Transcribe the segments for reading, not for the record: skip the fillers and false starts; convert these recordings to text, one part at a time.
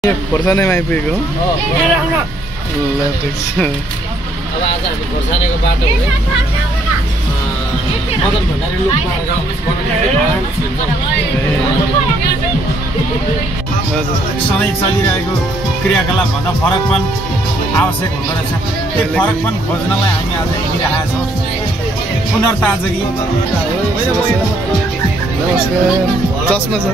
खोर्सानीमा आइपुगेको ल ठिक छ। अब आज हामी खोर्सानीको बाटो मदन भण्डारी लुकमा सधैँ चलिरहेको क्रियाकलाप भन्दा फरकपन आवश्यक हुँदो रहेछ। त्यो फरकपन खोज्नलाई हामी आज हिँडिरहेका छौँ। पुनर्ताजगी नमस्कार चस्मा छ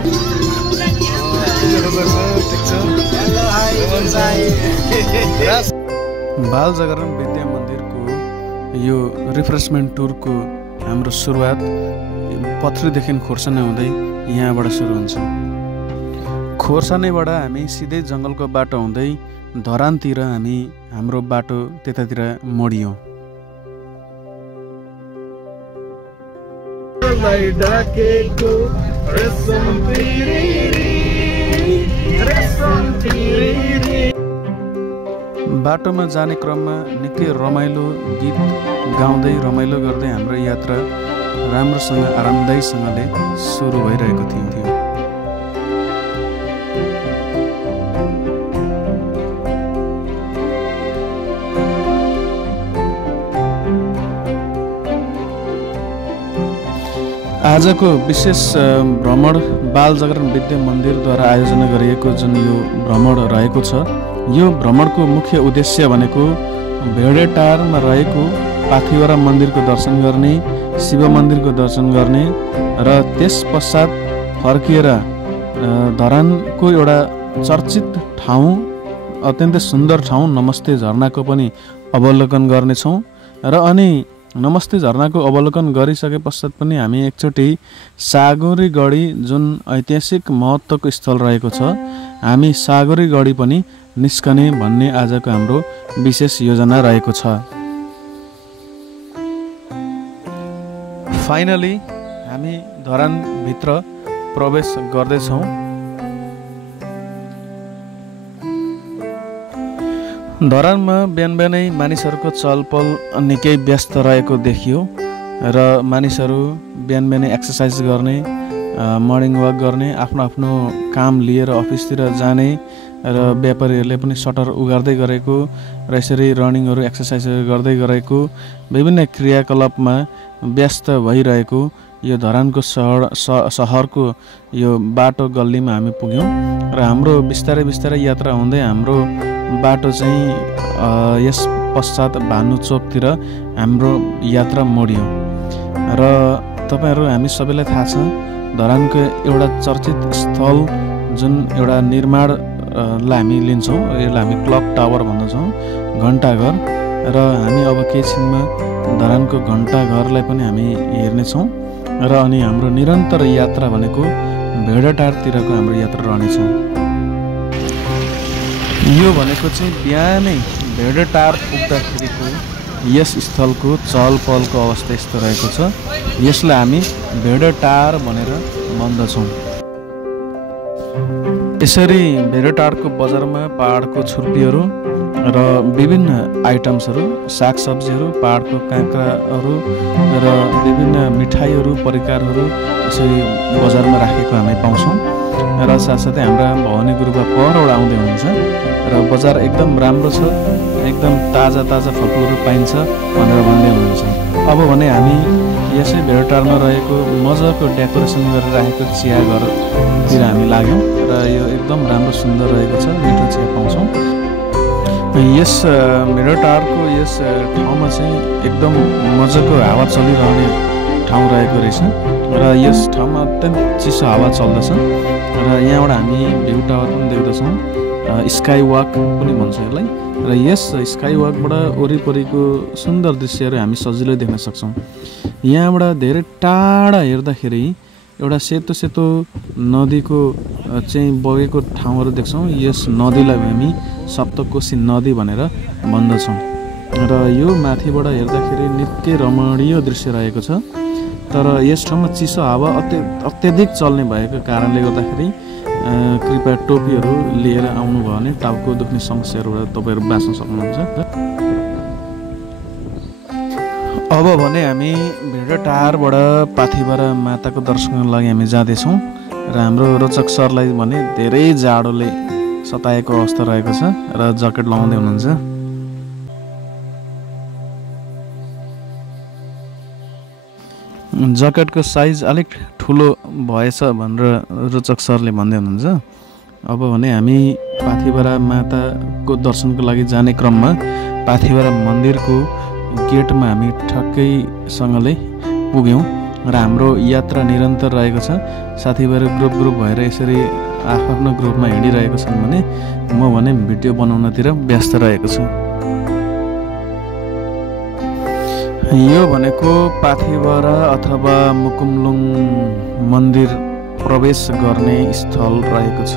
बाल जागरण विद्या मन्दिरको यो रिफ्रेसमेन्ट टुरको हाम्रो सुरुवात पथरीदेखि खोर्सानी हुँदै यहाँबाट सुरु हुन्छ। खोर्सानीबाट हामी सिधै जङ्गलको बाटो हुँदै धरानतिर हाम्रो बाटो त्यतातिर मोडियौँ। बाटोमा जाने क्रममा निकै रमाइलो गीत गाउँदै रमाइलो गर्दै हाम्रो यात्रा राम्रोसँग आरामदायीसँगले सुरु भइरहेको थियो। आजको विशेष भ्रमण बाल जागरण विद्या मन्दिरद्वारा आयोजना गरिएको जुन यो भ्रमण रहेको छ, यो भ्रमणको मुख्य उद्देश्य भनेको भेडेटारमा रहेको पाथिवरा मन्दिरको दर्शन गर्ने, शिव मन्दिरको दर्शन गर्ने र त्यस पश्चात फर्किएर धरानको एउटा चर्चित ठाउँ, अत्यन्तै सुन्दर ठाउँ नमस्ते झरनाको पनि अवलोकन गर्नेछौँ। र अनि नमस्ते झरनाको अवलोकन गरिसके पश्चात पनि हामी एकचोटि सागौरी गढी जुन ऐतिहासिक महत्त्वको स्थल रहेको छ, हामी सागौरी गढी पनि निस्कने भन्ने आजको हाम्रो विशेष योजना रहेको छ। फाइनली हामी धरानभित्र प्रवेश गर्दैछौँ। धरानमा बिहान बिहानै मानिसहरूको चलपल निकै व्यस्त रहेको देखियो र मानिसहरू बिहान बिहानै एक्सर्साइज गर्ने, मर्निङ वाक गर्ने, आफ्नो आफ्नो काम लिएर अफिसतिर जाने र व्यापारीहरूले पनि सटर उगार्दै गरेको र यसरी रनिङहरू एक्सर्साइजहरू गर्दै गरेको विभिन्न क्रियाकलापमा व्यस्त भइरहेको यो धरानको सहरको यो बाटो गल्लीमा हामी पुग्यौँ र हाम्रो बिस्तारै बिस्तारै यात्रा हुँदै हाम्रो बाटो चाहिँ यस पश्चात भानु चोकतिर हाम्रो यात्रा मोडियो। र तपाईँहरू हामी सबैलाई थाहा छ धरानको एउटा चर्चित स्थल जुन एउटा निर्माणलाई हामी लिन्छौँ, यसलाई हामी क्लक टावर भन्दछौँ, घन्टाघर। र हामी अब केही छिनमा धरानको घन्टाघरलाई पनि हामी हेर्नेछौँ र अनि हाम्रो निरन्तर यात्रा भनेको भेडाटारतिरको हाम्रो यात्रा रहनेछ। यो भनेको चाहिँ बिहानै भेडाटार पुग्दाखेरिको यस स्थलको चहल पहलको अवस्था यस्तो रहेको छ। यसलाई हामी भेडाटार भनेर भन्दछौँ। यसरी भेडाटारको बजारमा पहाडको छुर्पीहरू र विभिन्न आइटम्सहरू, सागसब्जीहरू, पहाडको काँक्राहरू र विभिन्न मिठाईहरू, परिकारहरू यसरी बजारमा राखेको हामी पाउँछौँ। र साथसाथै हाम्रा भवानी गुरुबा परबाट आउँदै हुनुहुन्छ र बजार एकदम राम्रो छ, एकदम ताजा ताजा फलफुलहरू पाइन्छ भनेर भन्दै हुनुहुन्छ। अब भने हामी यसै भेडाटारमा रहेको मजाको डेकोरेसन गरेर राखेको चिया घरतिर हामी लाग्यौँ र यो एकदम राम्रो सुन्दर रहेको छ, मिठो चिया पाउँछौँ। यस भेडाटारको यस ठाउँमा चाहिँ एकदम मजाको हावा चलिरहने ठाउँ रहेको रहेछ र यस ठाउँमा अत्यन्त चिसो हावा चल्दछ र यहाँबाट हामी भ्यू टावर पनि देख्दछौँ, स्काई वक पनि भन्छ यसलाई। र यस स्काई वकबाट वरिपरिको सुन्दर दृश्यहरू हामी सजिलै देख्न सक्छौँ। यहाँबाट धेरै टाढा हेर्दाखेरि एउटा सेतो सेतो नदीको चाहिँ बगेको ठाउँहरू देख्छौँ। यस नदीलाई हामी सप्तकोशी नदी भनेर भन्दछौँ र यो माथिबाट हेर्दाखेरि निकै रमणीय दृश्य रहेको छ। तर यस ठाउँमा चिसो हावा अत्यधिक चल्ने भएको कारणले गर्दाखेरि कृपया टोपीहरू लिएर आउनुभयो भने टाउको दुख्ने समस्याहरूबाट तपाईँहरू बाँच्न सक्नुहुन्छ। अब भने हामी भेडाटारबाट पाथिभरा माताको दर्शनको लागि हामी जाँदैछौँ र हाम्रो रोचक सरलाई भने धेरै जाडोले सताएको अवस्था रहेको छ र ज्याकेट लगाउँदै हुनुहुन्छ। ज्याकेटको साइज अलिक ठुलो भएछ भनेर रोचक सरले भन्दै हुनुहुन्छ। अब भने हामी पाथिभरा माताको दर्शनको लागि जाने क्रममा पाथिभरा मन्दिरको गेटमा हामी ठक्कैसँगले पुग्यौँ र हाम्रो यात्रा निरन्तर रहेको छ। साथीभाइहरू ग्रुप भएर यसरी आफ्नो ग्रुपमा हिँडिरहेको छन् भने म भने भिडियो बनाउनतिर व्यस्त रहेको छु। यो भनेको पाथिभरा अथवा मुकुमलुङ मन्दिर प्रवेश गर्ने स्थल रहेको छ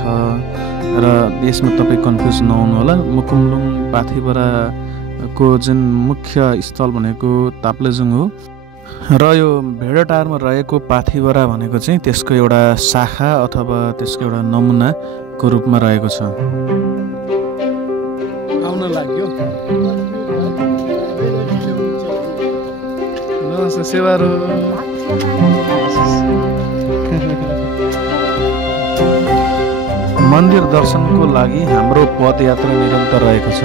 र यसमा तपाईँ कन्फ्युज नहुनु होला। मुकुमलुङ पाथिभराको जुन मुख्य स्थल भनेको ताप्लेजुङ हो र यो भेडाटारमा रहेको पाथिभरा भनेको चाहिँ त्यसको एउटा शाखा अथवा त्यसको एउटा नमुनाको रूपमा रहेको छ। आउन लाग्यो सेवारो मन्दिर दर्शनको लागि हाम्रो पदयात्रा निरन्तर रहेको छ।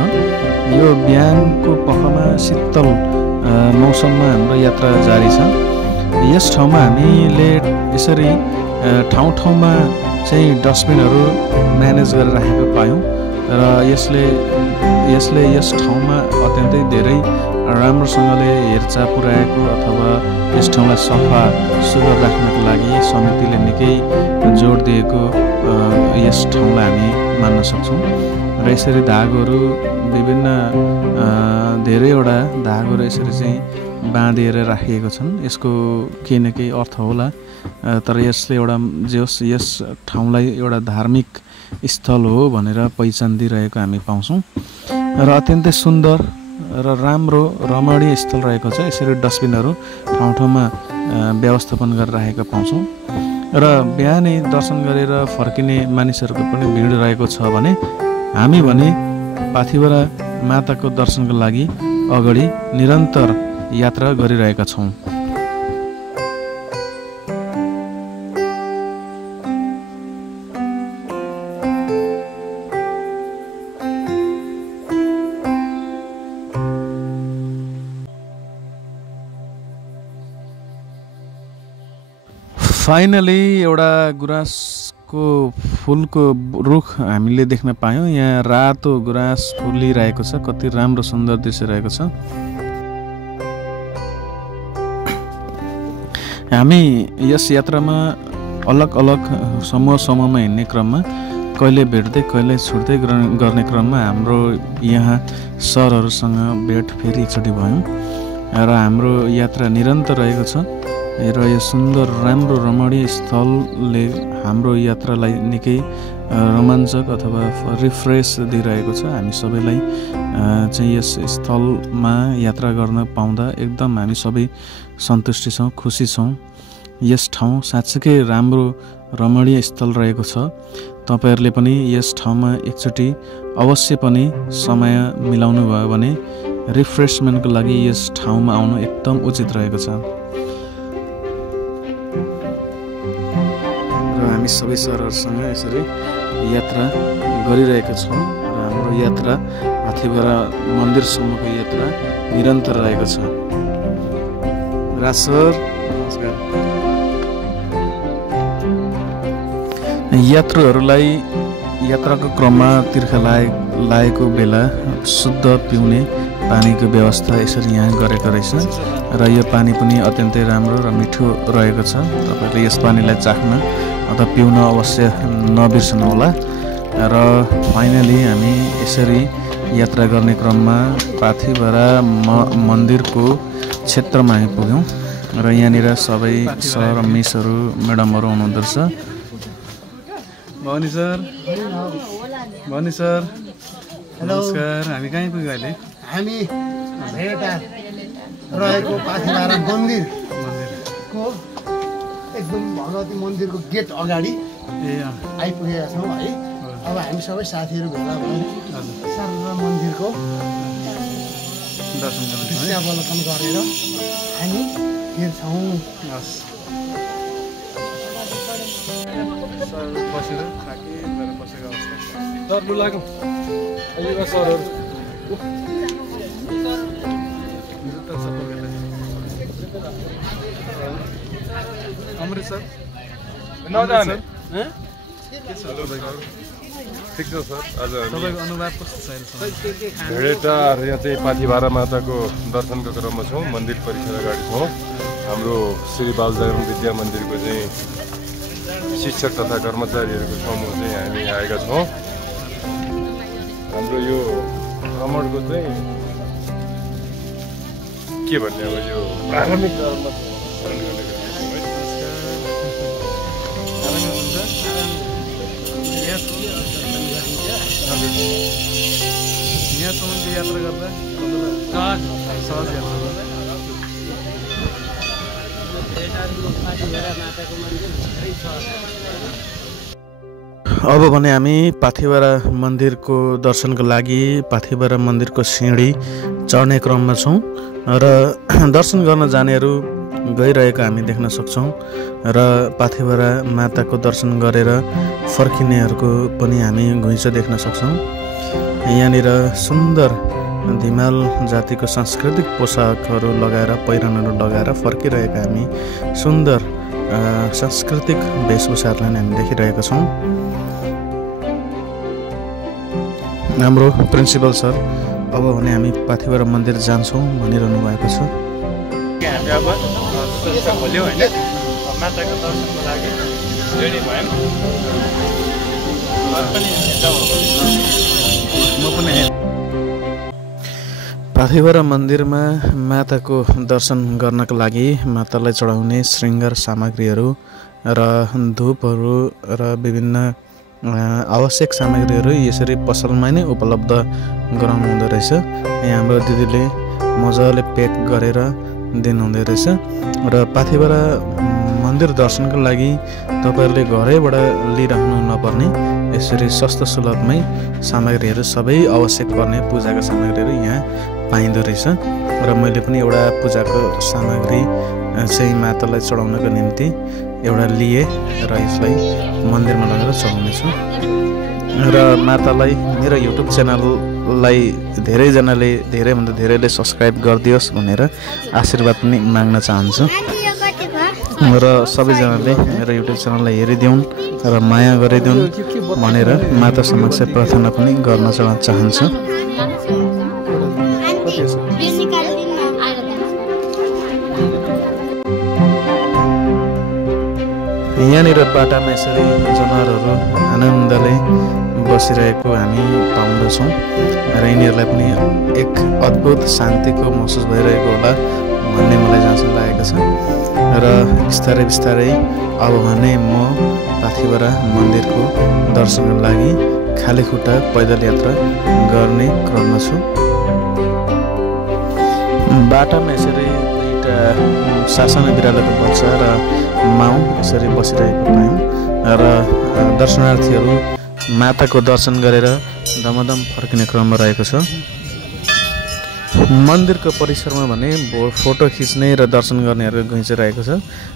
यो बिहानको पखमा शीतल मौसममा हाम्रो यात्रा जारी छ। यस ठाउँमा हामीले यसरी ठाउँ ठाउँमा चाहिँ डस्टबिनहरू म्यानेज गरेर राखेको पायौँ र यसले यस ठाउँमा अत्यन्तै धेरै राम्रोसँगले हेरचाह पुर्याएको अथवा यस ठाउँलाई सफा सुग्घर राख्नको लागि समितिले निकै जोड दिएको यस ठाउँलाई हामी मान्न सक्छौँ। र यसरी धागोहरू विभिन्न धेरैवटा धागोहरू यसरी चाहिँ बाँधिएर राखिएको छन्। यसको केही न केही अर्थ होला, तर यसले एउटा यस ठाउँलाई एउटा धार्मिक स्थल हो भनेर पहिचान दिइरहेको हामी पाउँछौँ र अत्यन्तै सुन्दर र राम्रो रमणीय स्थल रहेको छ। यसरी डस्टबिनहरू ठाउँ ठाउँमा व्यवस्थापन गरेर राखेको पाउँछौँ र बिहानै दर्शन गरेर फर्किने मानिसहरूको पनि भिड रहेको छ भने हामी भने पाथिभरा माताको दर्शनको लागि अगाडि निरन्तर यात्रा गरिरहेका छौँ। फाइनली एउटा गुराँसको फुलको रुख हामीले देख्न पायौँ। यहाँ रातो गुराँस फुलिरहेको छ, कति राम्रो सुन्दर दृश्य रहेको छ। हामी यस यात्रामा अलग अलग समूहमा हिँड्ने क्रममा कहिले भेट्दै कहिले छुट्दै गर्ने क्रममा हाम्रो यहाँ सरहरूसँग भेट फेरि एकचोटि भयौँ र हाम्रो यात्रा निरन्तर रहेको छ र यो सुन्दर राम्रो रमणीय स्थलले हाम्रो यात्रालाई निकै रोमाञ्चक अथवा रिफ्रेस दिइरहेको छ। हामी सबैलाई चाहिँ यस स्थलमा यात्रा गर्न पाउँदा एकदम हामी सबै सन्तुष्टि छौँ, खुसी छौँ। यस ठाउँ साँच्चैकै राम्रो रमणीय स्थल रहेको छ। तपाईँहरूले पनि यस ठाउँमा एकचोटि अवश्य पनि समय मिलाउनु भयो भने रिफ्रेसमेन्टको लागि यस ठाउँमा आउनु एकदम उचित रहेको छ। हामी सबै सरहरूसँग यसरी यात्रा गरिरहेका छौँ र हाम्रो यात्रा पाथिभरा मन्दिरसम्मको यात्रा निरन्तर रहेको छ। राज सर नमस्कार। यात्रुहरूलाई यात्राको क्रममा तिर्खा लागेको बेला शुद्ध पिउने पानीको व्यवस्था यसरी यहाँ गरेको रहेछ र यो पानी पनि अत्यन्तै राम्रो र मिठो रहेको छ। तपाईँहरूले यस पानीलाई चाख्न अथवा पिउन अवश्य नबिर्सनु होला। र फाइनली हामी यसरी यात्रा गर्ने क्रममा पाथिभरा मन्दिरको क्षेत्रमा हामी पुग्यौँ र यहाँनिर सबै सर मिसहरू म्याडमहरू हुनुहुँदो रहेछ। भवानी सर नमस्कार। हामी कहीँ पुग्यो अहिले? हामी भेडाटार रहेको पाथिभरा मन्दिरको एकदम भगवती मन्दिरको गेट अगाडि आइपुगेका छौँ है। अब हामी सबै साथीहरू भेला भएर सारा मन्दिरको दृश्यावलोकन गरेर हामी हिँड्छौँ। बसेर थाके भएर बसेको अवस्था सर लु लागौँ अहिलेका सरहरू जुत्ता चप्पल अमृतसर नजाने ठिक छ सर। आज तपाईँको अनुभव कस्तो छ भेडेटा यहाँ चाहिँ पाथिभारा माताको दर्शनको क्रममा छौँ। मन्दिर परिसर अगाडि छौँ। हाम्रो श्री बालजायम विद्या मन्दिरको चाहिँ शिक्षक तथा कर्मचारीहरूको समूह चाहिँ हामी आएका छौँ। हाम्रो यो भ्रमणको चाहिँ के भन्ने अब यो प्रारम्भिक दौरमा यहाँसम्मको यात्रा गर्दा सहज यात्रा गर्दा अब भने हामी पाथिभरा मन्दिरको दर्शनको लागि पाथिभरा मन्दिरको सिँढी चढ्ने क्रममा छौँ र दर्शन गर्न जानेहरू गइरहेको हामी देख्न सक्छौँ र पाथिभरा माताको दर्शन गरेर फर्किनेहरूको पनि हामी घुइँचो देख्न सक्छौँ। यहाँनिर सुन्दर धिमाल जातिको सांस्कृतिक पोसाकहरू लगाएर पहिरनहरू लगाएर फर्किरहेका हामी सुन्दर सांस्कृतिक वेशभूषाहरूलाई हामी देखिरहेका छौँ। हाम्रो प्रिन्सिपल सर अब भने हामी पाथिभरा मन्दिर जान्छौँ भनिरहनु भएको छ। हामी अब खोल्यौँ होइन माताको दर्शनको लागि रेडी भयौँ। पाथिभरा मन्दिरमा माताको दर्शन गर्नका लागि मातालाई चढाउने श्रृङ्गार सामग्रीहरू र धूपहरू र विभिन्न आवश्यक सामग्रीहरू यसरी पसलमा नै उपलब्ध गराउनु हुँदो रहेछ। यहाँ हाम्रो दिदीले मजाले प्याक गरेर दिनुहुँदो रहेछ र पाथिभरा मन्दिर दर्शनको लागि तपाईँहरूले घरैबाट लिइरहनु नपर्ने यसरी सस्तो सुलभमै सामग्रीहरू सबै आवश्यक पर्ने पूजाका सामग्रीहरू यहाँ पाइँदो रहेछ र मैले पनि एउटा पूजाको सामग्री चाहिँ मातालाई चढाउनको निम्ति एउटा लिएँ र यसलाई मन्दिरमा लगेर चढाउनेछु र मातालाई मेरो युट्युब च्यानललाई धेरैजनाले धेरैभन्दा धेरैले सब्सक्राइब गरिदियोस् भनेर आशीर्वाद पनि माग्न चाहन्छु र सबैजनाले मेरो युट्युब च्यानललाई हेरिदिउन् र माया गरिदिउन् भनेर माता समक्ष प्रार्थना पनि गर्न चाहन्छु। यहाँनिर बाटामा यसरी जनावरहरू आनन्दले बसिरहेको हामी पाउँदछौँ र यिनीहरूलाई पनि एक अद्भुत शान्तिको महसुस भइरहेको होला भन्ने मलाई जहाँसम्म लागेको छ र बिस्तारै बिस्तारै अब भने म पाथिभरा मन्दिरको दर्शनको लागि खाली खुट्टा पैदल यात्रा गर्ने क्रममा छु। बाटामा यसरी दुईवटा सासाना बिरालोको बच्चा र माउ यसरी बसिरहेको पायौँ र दर्शनार्थीहरू माताको दर्शन गरेर दमदम फर्किने क्रममा रहेको छ। मन्दिरको परिसरमा भने फोटो खिच्ने र दर्शन गर्नेहरू घुइँचिरहेको छ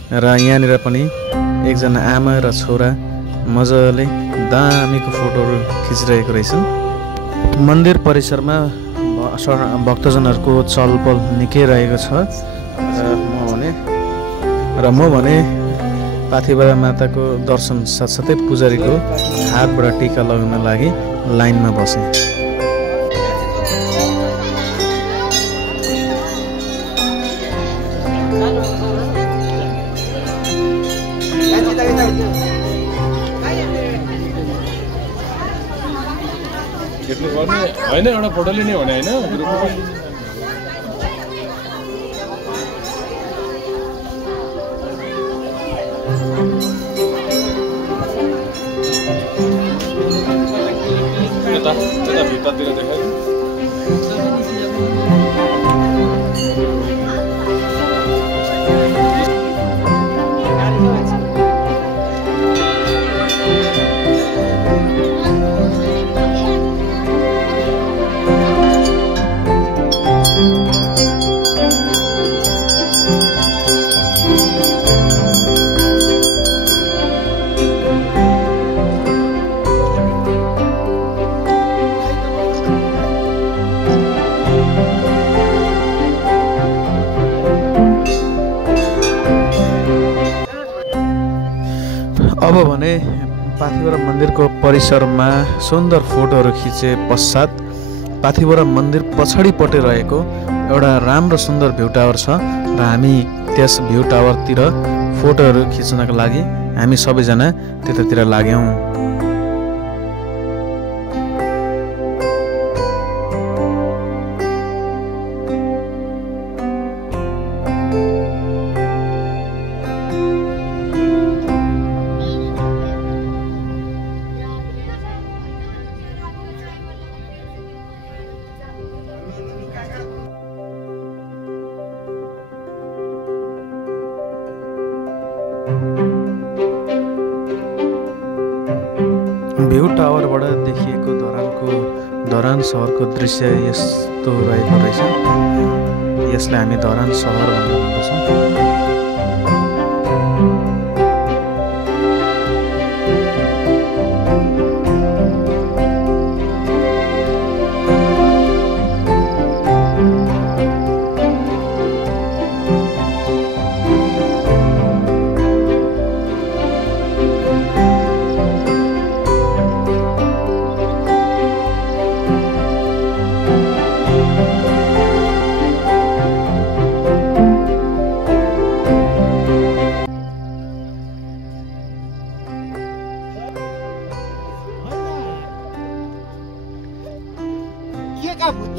र यहाँनिर पनि एकजना आमा र छोरा मजाले दामीको फोटोहरू खिचिरहेको रहेछ। मन्दिर परिसरमा भक्तजनहरूको चलपल निकै रहेको छ र म भने पाथिभरा माताको दर्शन साथसाथै पुजारीको हातबाट टिका लगाउन लागि लाइनमा बसेँ। होइन एउटा फोटो लिने भने होइन भित्रतिर देखाइ भने पाथिभरा मन्दिरको परिसरमा सुन्दर फोटोहरू खिचे पश्चात पाथिभरा मन्दिर पछाडिपट्टि रहेको एउटा राम्रो सुन्दर भ्यू टावर छ र हामी त्यस भ्यू टावरतिर फोटोहरू खिच्नका लागि हामी सबैजना त्यतातिर लाग्यौँ। भ्यू टावरबाट देखिएको धरान सहरको दृश्य यस्तो रहेको रहेछ। यसलाई हामी धरान सहर भनेर भन्दछौँ।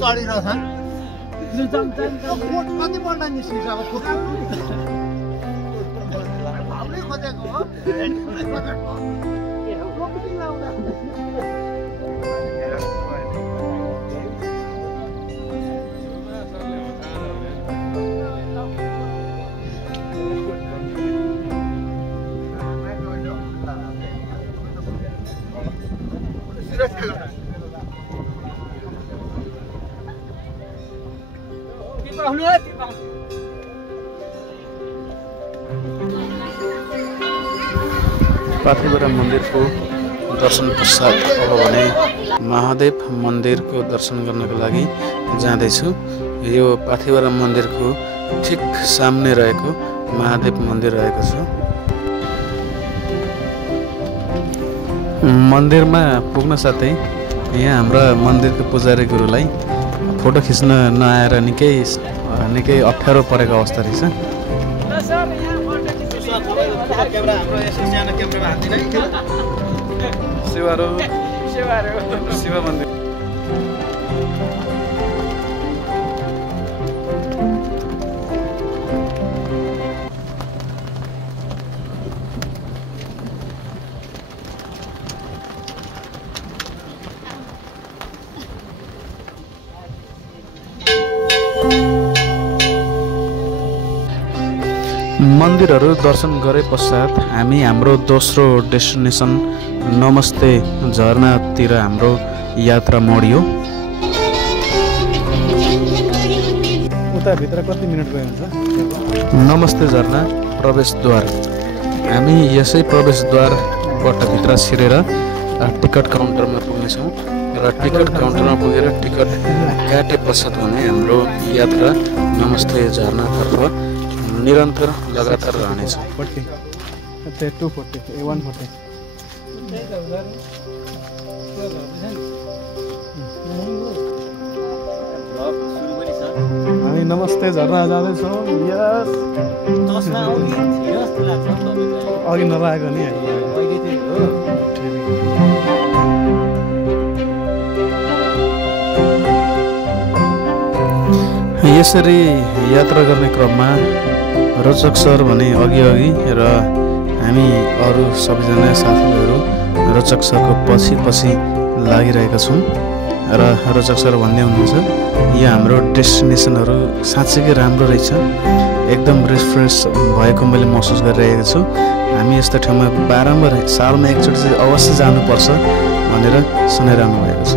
चढिरहेछन् कतिपल्ट निस्किन्छ अब भाउले खोजेको हो। पाथिभरा मन्दिरको दर्शन पश्चात अब भने महादेव मन्दिरको दर्शन गर्नको लागि जाँदैछु। यो पाथिभरा मन्दिरको ठिक सामने रहेको महादेव मन्दिर रहेको छ। मन्दिरमा पुग्न साथै यहाँ हाम्रा मन्दिरको पुजारी गुरुलाई फोटो खिच्न नआएर निकै अप्ठ्यारो परेको अवस्था रहेछ। शिव मन्दिर मन्दिरहरू दर्शन गरे पश्चात हामी हाम्रो दोस्रो डेस्टिनेसन नमस्ते झरनातिर हाम्रो यात्रा मोडियो। उताभित्र कति मिनट गयो हुन्छ? नमस्ते झरना प्रवेशद्वार। हामी यसै प्रवेशद्वारबाट भित्र छिरेर टिकट काउन्टरमा पुग्नेछौँ र टिकट काउन्टरमा पुगेर टिकट काटे पश्चात भने हाम्रो यात्रा नमस्ते झरनातर्फ निरन्तर लगातार रहनेछ। हामी नमस्ते झरना जाँदैछौँ। अघि नलागेको नि यसरी यात्रा गर्ने क्रममा रोचक सहर भने अघि र हामी अरू सबैजना साथीहरू रोचक सहरको पछि लागिरहेका छौँ र रोचक सहर भन्दै हुनुहुन्छ। यो हाम्रो डेस्टिनेसनहरू साँच्चैकै राम्रो रहेछ, एकदम रिफ्रेस भएको मैले महसुस गरिरहेको छु। हामी यस्तो ठाउँमा बारम्बार सालमा एकचोटि चाहिँ अवश्य जानुपर्छ भनेर सुनाइरहनु भएको छ।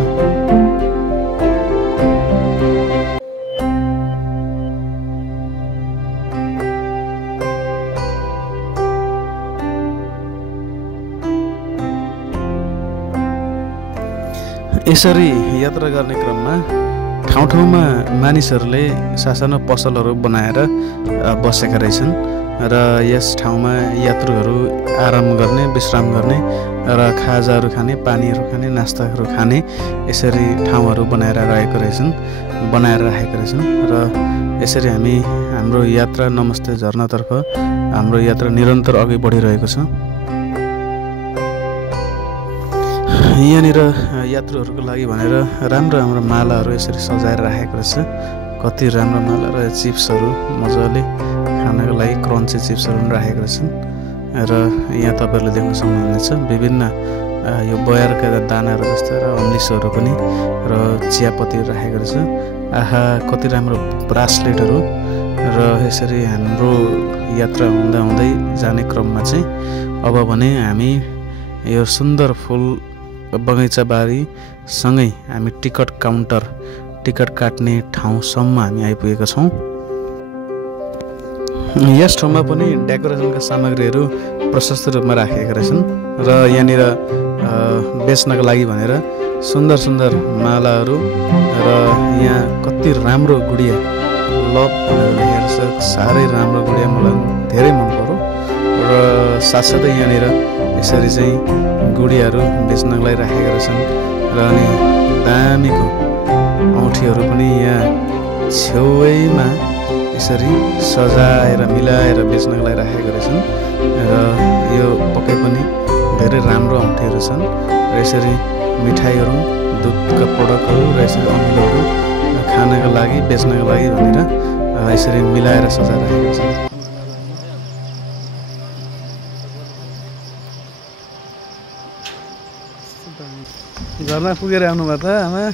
यसरी यात्रा गर्ने क्रममा ठाउँ ठाउँमा मानिसहरूले सासानो पसलहरू बनाएर बसेका रहेछन् र यस ठाउँमा यात्रुहरू आराम गर्ने, विश्राम गर्ने र खाजाहरू खाने, पानीहरू खाने, नास्ताहरू खाने यसरी ठाउँहरू बनाएर राखेका रहेछन् र यसरी हामी हाम्रो यात्रा नमस्ते झरनातर्फ हाम्रो यात्रा निरन्तर अघि बढिरहेको छ। यहाँनिर यात्रुहरूको लागि भनेर राम्रो राम्रो मालाहरू यसरी सजाएर राखेको रहेछ। कति राम्रो माला र चिप्सहरू मजाले खानको लागि क्रन्ची चिप्सहरू पनि राखेको रहेछन् र यहाँ तपाईँहरूले देख्न सक्नुहुनेछ विभिन्न यो बयरका दानाहरू जस्ता र अम्लिसोहरू पनि र चियापत्तीहरू राखेको रहेछ। आहा कति राम्रो ब्रासलेटहरू र यसरी हाम्रो यात्रा हुँदै जाने क्रममा चाहिँ अब भने हामी यो सुन्दर फुल बगैँचाबारी सँगै हामी टिकट काउन्टर टिकट काट्ने ठाउँसम्म हामी आइपुगेका छौँ। यस ठाउँमा पनि डेकोरेसनका सामग्रीहरू प्रशस्त रूपमा राखेका रहेछन् र यहाँनिर बेच्नको लागि भनेर सुन्दर सुन्दर मालाहरू र यहाँ कति राम्रो गुडिया लभ भनेर लेखेको छ। साह्रै राम्रो गुडिया मलाई धेरै मन पर्यो र साथसाथै यहाँनिर यसरी चाहिँ गुडियाहरू बेच्नको लागि राखेका रहेछन् र अनि दामीको औँठीहरू पनि यहाँ छेउमा यसरी सजाएर मिलाएर बेच्नको लागि राखेका रहेछन् र यो पक्कै पनि धेरै राम्रो औँठीहरू छन् र यसरी मिठाईहरू, दुधका प्रडक्टहरू र यसरी अमिलोहरू खानको लागि बेच्नको लागि भनेर यसरी मिलाएर सजाएर राखेका छन्। झरना पुगेर आउनुभयो त आमा?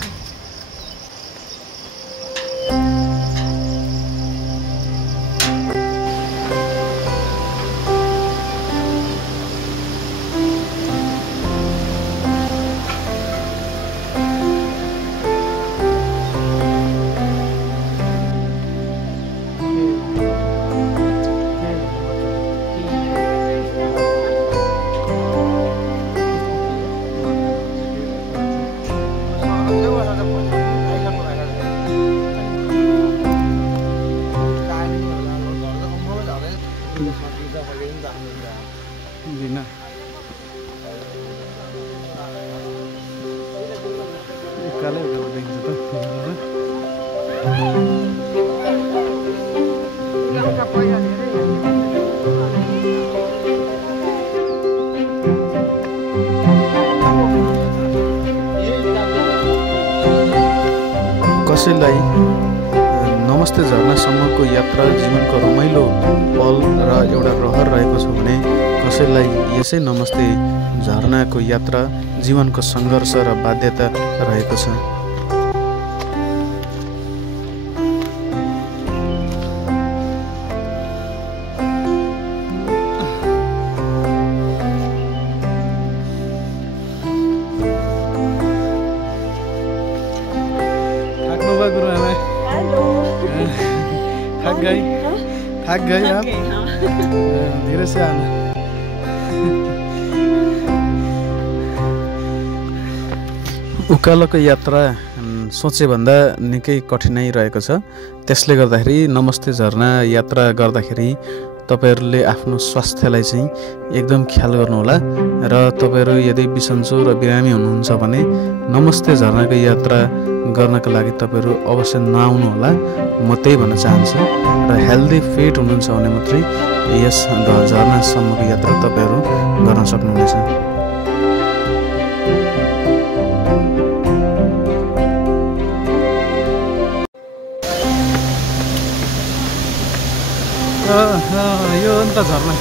कसैलाई नमस्ते झरनासम्मको यात्रा जीवनको रमाइलो पल र एउटा रहर रहेको छ भने कसैलाई यसै नमस्ते झरनाको यात्रा जीवनको सङ्घर्ष र बाध्यता रहेको छ। थक गई आप? धीरे से आना। उकालोको यात्रा सोचेभन्दा निकै कठिनाइ रहेको छ। त्यसले गर्दाखेरि नमस्ते झरना यात्रा गर्दाखेरि तपाईहरूले आफ्नो स्वास्थ्यलाई चाहिँ एकदम ख्याल गर्नुहोला र तपाईहरू यदि बिसन्चो र बिरामी हुनुहुन्छ भने नमस्ते झरनाको यात्रा गर्नका लागि तपाईहरू अवश्य नआउनुहोला, म त्यही भन्न चाहन्छु। र हेल्दी फिट हुनुहुन्छ भने मात्रै यस झरनासम्मको यात्रा तपाईहरू गर्न सक्नुहुनेछ। यो अन्त झरना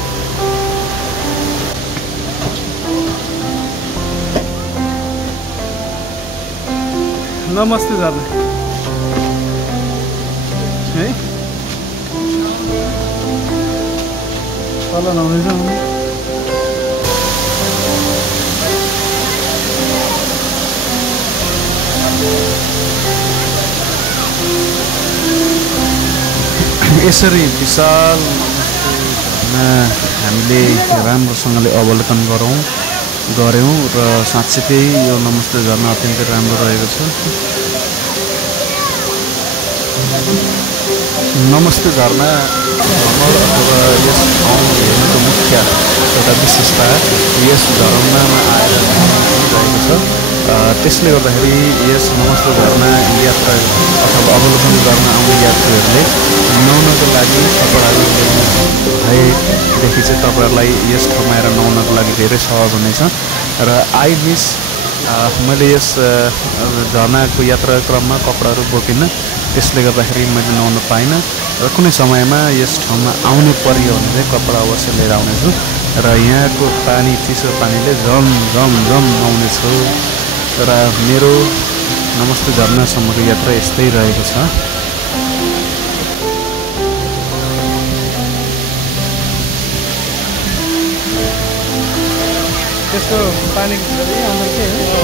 नमस्ते झरना है तल नहुनेछ। यसरी विशाल हामीले राम्रोसँगले अवलोकन गऱ्यौँ र साँच्चै यो नमस्ते झरना अत्यन्तै राम्रो रहेको छ। नमस्ते झरना भ्रमण अथवा यस ठाउँ हेर्नुको मुख्य एउटा विशेषता यस झरनामा आएर रहेको छ। त्यसले गर्दाखेरि यस नमस्ते झरना यात्रा अथवा अवलोकन गर्न आउने यात्रीहरूले नुहाउनको लागि कपडाहरू ल्याउनु भएदेखि चाहिँ तपाईँहरूलाई यस ठाउँमा आएर नुहाउनको लागि धेरै सहज हुनेछ। र मैले यस झरनाको यात्रा क्रममा कपडाहरू बोकिनँ, त्यसले गर्दाखेरि मैले नुहाउन पाइनँ र कुनै समयमा यस ठाउँमा आउनु परियो भने चाहिँ कपडा अवश्य लिएर आउनेछु र यहाँको पानी चिसो पानीले झम नुहाउनेछु। र मेरो नमस्ते झरनासम्मको यात्रा यस्तै रहेको छ। त्यसको पानीको हाम्रो के हो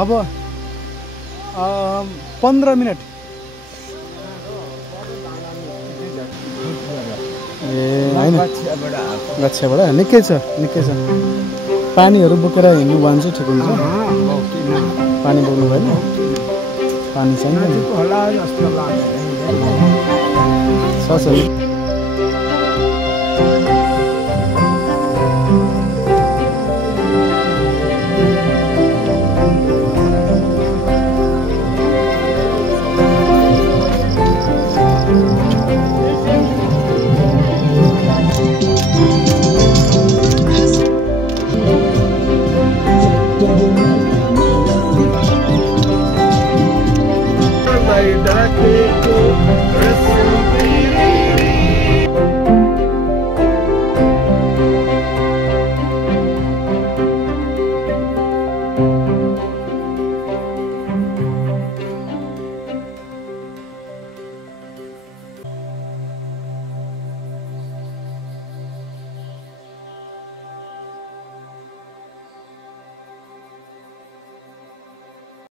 अब 15 मिनट होइन गच्छाबाट निकै छ पानीहरू बोकेर हिँड्नु भने चाहिँ ठिक हुन्छ। पानी बोक्नु भएन, पानी छैन छ।